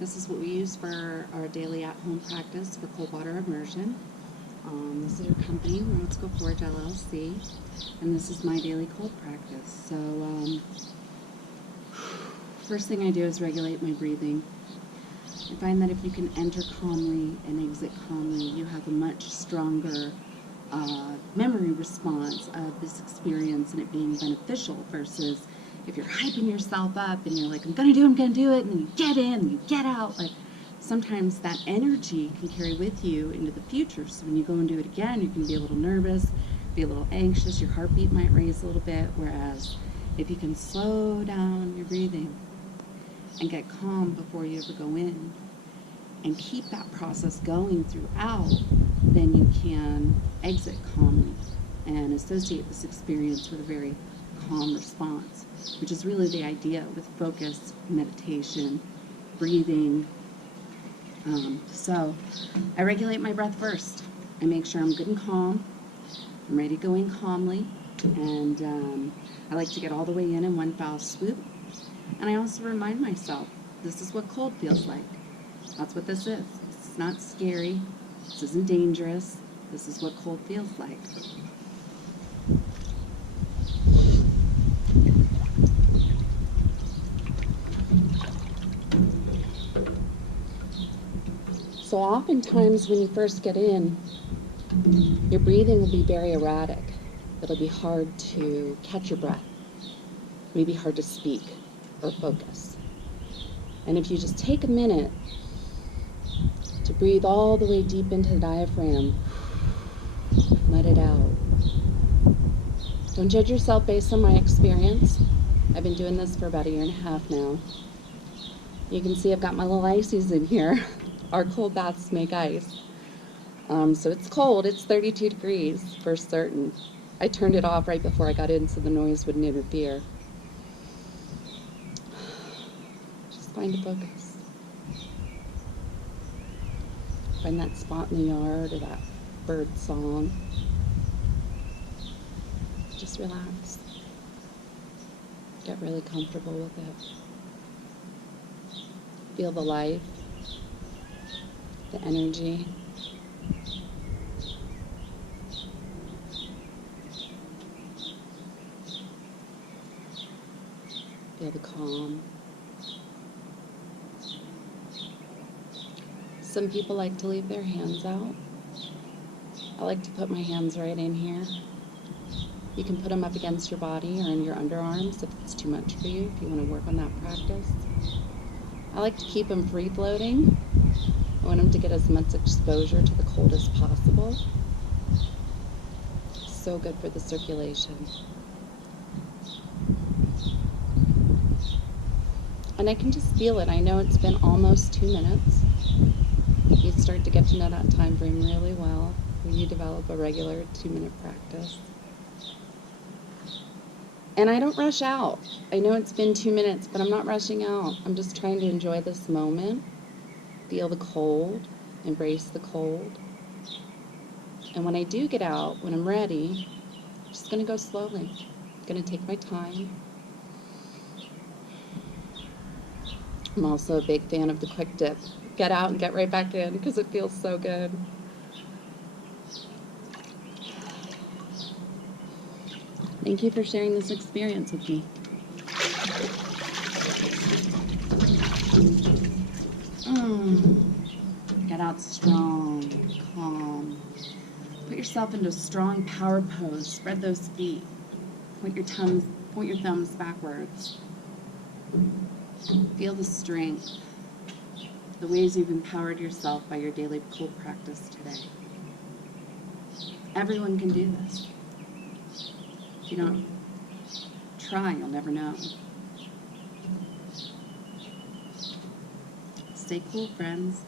This is what we use for our daily at-home practice for cold water immersion. This is our company, Let's Go Forge LLC, and this is my daily cold practice. So, first thing I do is regulate my breathing. I find that if you can enter calmly and exit calmly, you have a much stronger memory response of this experience and it being beneficial versus if you're hyping yourself up and you're like, I'm gonna do it, and then you get in and you get out. Like, sometimes that energy can carry with you into the future. So when you go and do it again, you can be a little nervous, be a little anxious, your heartbeat might raise a little bit. Whereas if you can slow down your breathing and get calm before you ever go in and keep that process going throughout, then you can exit calmly and associate this experience with a very calm response, which is really the idea with focus, meditation, breathing. So I regulate my breath first. I make sure I'm good and calm. I'm ready to go in calmly, and I like to get all the way in one foul swoop. And I also remind myself, this is what cold feels like. That's what this is. It's not scary. This isn't dangerous. This is what cold feels like. So oftentimes when you first get in, your breathing will be very erratic. It'll be hard to catch your breath. Maybe hard to speak or focus. And if you just take a minute to breathe all the way deep into the diaphragm, let it out. Don't judge yourself based on my experience. I've been doing this for about 1.5 years now. You can see I've got my little ices in here. Our cold baths make ice. So it's cold, it's 32 degrees for certain. I turned it off right before I got in so the noise wouldn't interfere. Just find a focus. Find that spot in the yard or that bird song. Just relax. Get really comfortable with it. Feel the life, the energy. Feel the calm. Some people like to leave their hands out. I like to put my hands right in here. You can put them up against your body or in your underarms if it's too much for you, if you want to work on that practice. I like to keep them free floating. I want them to get as much exposure to the cold as possible. So good for the circulation. And I can just feel it. I know it's been almost 2 minutes. You start to get to know that time frame really well when you develop a regular 2-minute practice. And I don't rush out. I know it's been 2 minutes, but I'm not rushing out. I'm just trying to enjoy this moment, feel the cold, embrace the cold. And when I do get out, when I'm ready, I'm just going to go slowly. I'm going to take my time. I'm also a big fan of the quick dip. Get out and get right back in because it feels so good. Thank you for sharing this experience with me. Get out strong, calm. Put yourself into a strong power pose. Spread those feet. Point your thumbs backwards. Feel the strength, the ways you've empowered yourself by your daily cold practice today. Everyone can do this. If you don't try, you'll never know. Stay cool, friends.